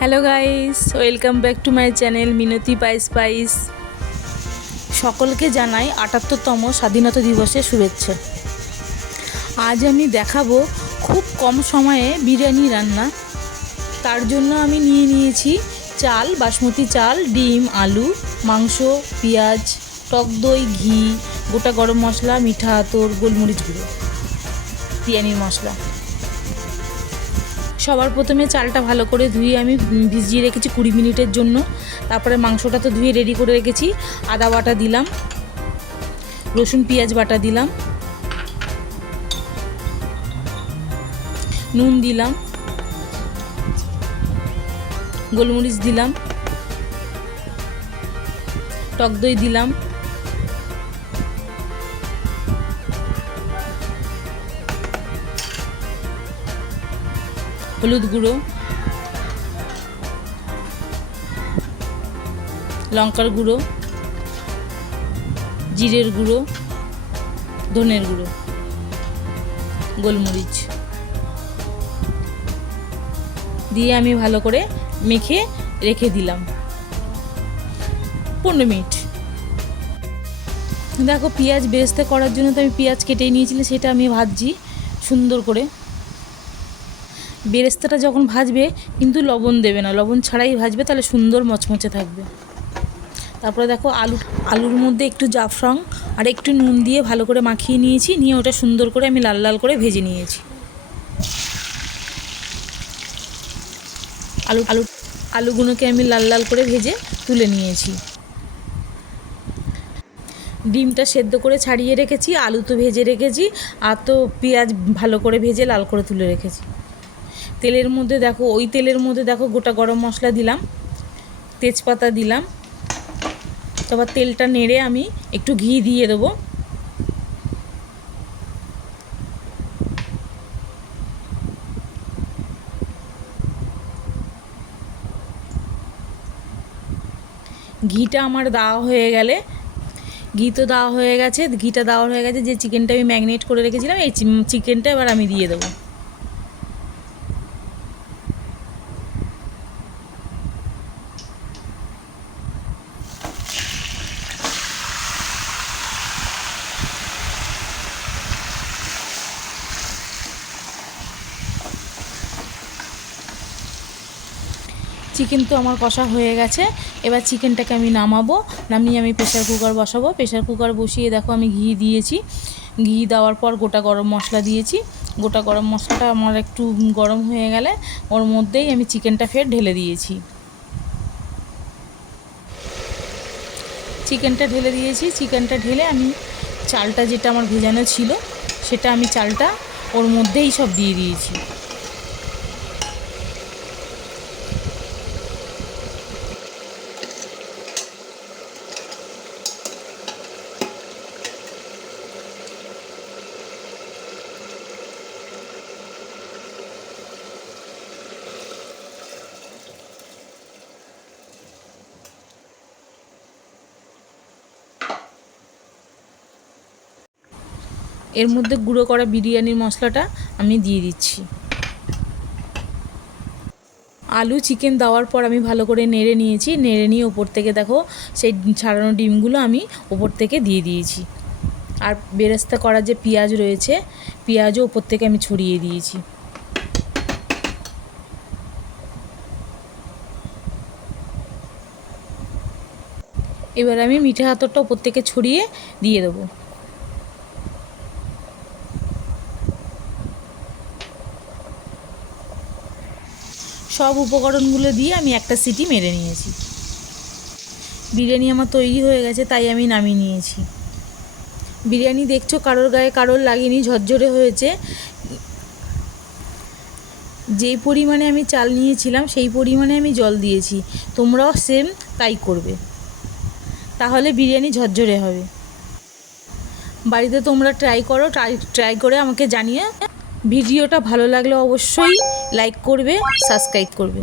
Hello guys, welcome back to my channel Minati spice. সকলকে জানাই ৭৮তম স্বাধীনতা দিবসের শুভেচ্ছা। আজ আমি দেখাবো খুব কম সময়ে বিরিয়ানি রান্না। তার জন্য আমি নিয়েছি চাল, বাসমতি চাল, ডিম, আলু, মাংস, পেঁয়াজ, টক দই, ঘি, গোটা গরম মশলা, মিঠা আতর, গোলমরিচ গুঁড়ো, বিরিয়ানির মশলা। সবার প্রথমে চালটা ভালো করে ধুয়ে আমি ভিজিয়ে রেখেছি 20 মিনিটের জন্য। তারপরে মাংসটা তো ধুয়ে রেডি করে রেখেছি। আদা বাটা দিলাম, রসুন পেঁয়াজ বাটা দিলাম, নুন দিলাম, গোলমরিচ দিলাম, টক দই দিলাম, হলুদ গুঁড়ো, লঙ্কার গুঁড়ো, জিরের গুঁড়ো, ধনের গুঁড়ো, গোলমরিচ দিয়ে আমি ভালো করে মেখে রেখে দিলাম 15 মিনিট। দেখো, পেঁয়াজ বেরেস্তা করার জন্য তো আমি পেঁয়াজ কেটে নিয়েছিলাম, সেটা আমি ভাজছি সুন্দর করে। বেরেস্তাটা যখন ভাজবে কিন্তু লবণ দেবে না, লবণ ছাড়াই ভাজবে, তাহলে সুন্দর মচমচে থাকবে। তারপরে দেখো আলুর মধ্যে একটু জাফরান আর একটু নুন দিয়ে ভালো করে মাখিয়ে নিয়েছি, নিয়ে ওটা সুন্দর করে আমি লাল লাল করে ভেজে নিয়েছি। আলুগুলোকে আমি লাল লাল করে ভেজে তুলে নিয়েছি। ডিমটা সেদ্ধ করে ছাড়িয়ে রেখেছি, আলু তো ভেজে রেখেছি, আর তো পেঁয়াজ ভালো করে ভেজে লাল করে তুলে রেখেছি। তেলের মধ্যে দেখো গোটা গরম মশলা দিলাম, তেজপাতা দিলাম। তারপর তেলটা নেড়ে আমি একটু ঘি দিয়ে দেবো। ঘিটা আমার দেওয়া হয়ে গেলে, ঘিটা দেওয়া হয়ে গেছে, যে চিকেনটা আমি ম্যারিনেট করে রেখেছিলাম, এই চিকেনটা এবার আমি দিয়ে দেবো। চিকেন তো আমার কষা হয়ে গেছে, এবার চিকেনটাকে আমি নামিয়ে আমি প্রেশার কুকার বসাবো। প্রেশার কুকার বসিয়ে দেখো আমি ঘি দিয়েছি। ঘি দেওয়ার পর গোটা গরম মশলা দিয়েছি। গোটা গরম মশলাটা আমার একটু গরম হয়ে গেলে ওর মধ্যেই আমি চিকেনটা ফের ঢেলে দিয়েছি। চিকেনটা ঢেলে আমি চালটা, যেটা আমার ভেজানো ছিল, সেটা আমি চালটা ওর মধ্যেই সব দিয়ে দিয়েছি। এর মধ্যে গুঁড়ো করা বিরিয়ানির মশলাটা আমি দিয়ে দিচ্ছি। আলু চিকেন দেওয়ার পর আমি ভালো করে নেড়ে নিয়ে ওপর থেকে দেখো সেই ছাড়ানো ডিমগুলো আমি ওপর থেকে দিয়ে দিয়েছি। আর বেরেস্তা করা যে পেঁয়াজ রয়েছে, পেঁয়াজও ওপর থেকে আমি ছড়িয়ে দিয়েছি। এবার আমি মিঠা আতরটা ওপর থেকে ছড়িয়ে দিয়ে দেবো। সব উপকরণগুলো দিয়ে আমি একটা সিটি মেরে নিয়েছি। বিরিয়ানি আমার তৈরি হয়ে গেছে, তাই আমি নামিয়ে নিয়েছি। বিরিয়ানি দেখছো কারোর গায়ে কারোর লাগেনি, ঝরঝরে হয়েছে। যেই পরিমাণে আমি চাল নিয়েছিলাম সেই পরিমাণে আমি জল দিয়েছি। তোমরাও সেম তাই করবে, তাহলে বিরিয়ানি ঝরঝরে হবে। বাড়িতে তোমরা ট্রাই করে আমাকে জানিয়ে। ভিডিওটা ভালো লাগলে অবশ্যই লাইক করবে, সাবস্ক্রাইব করবে।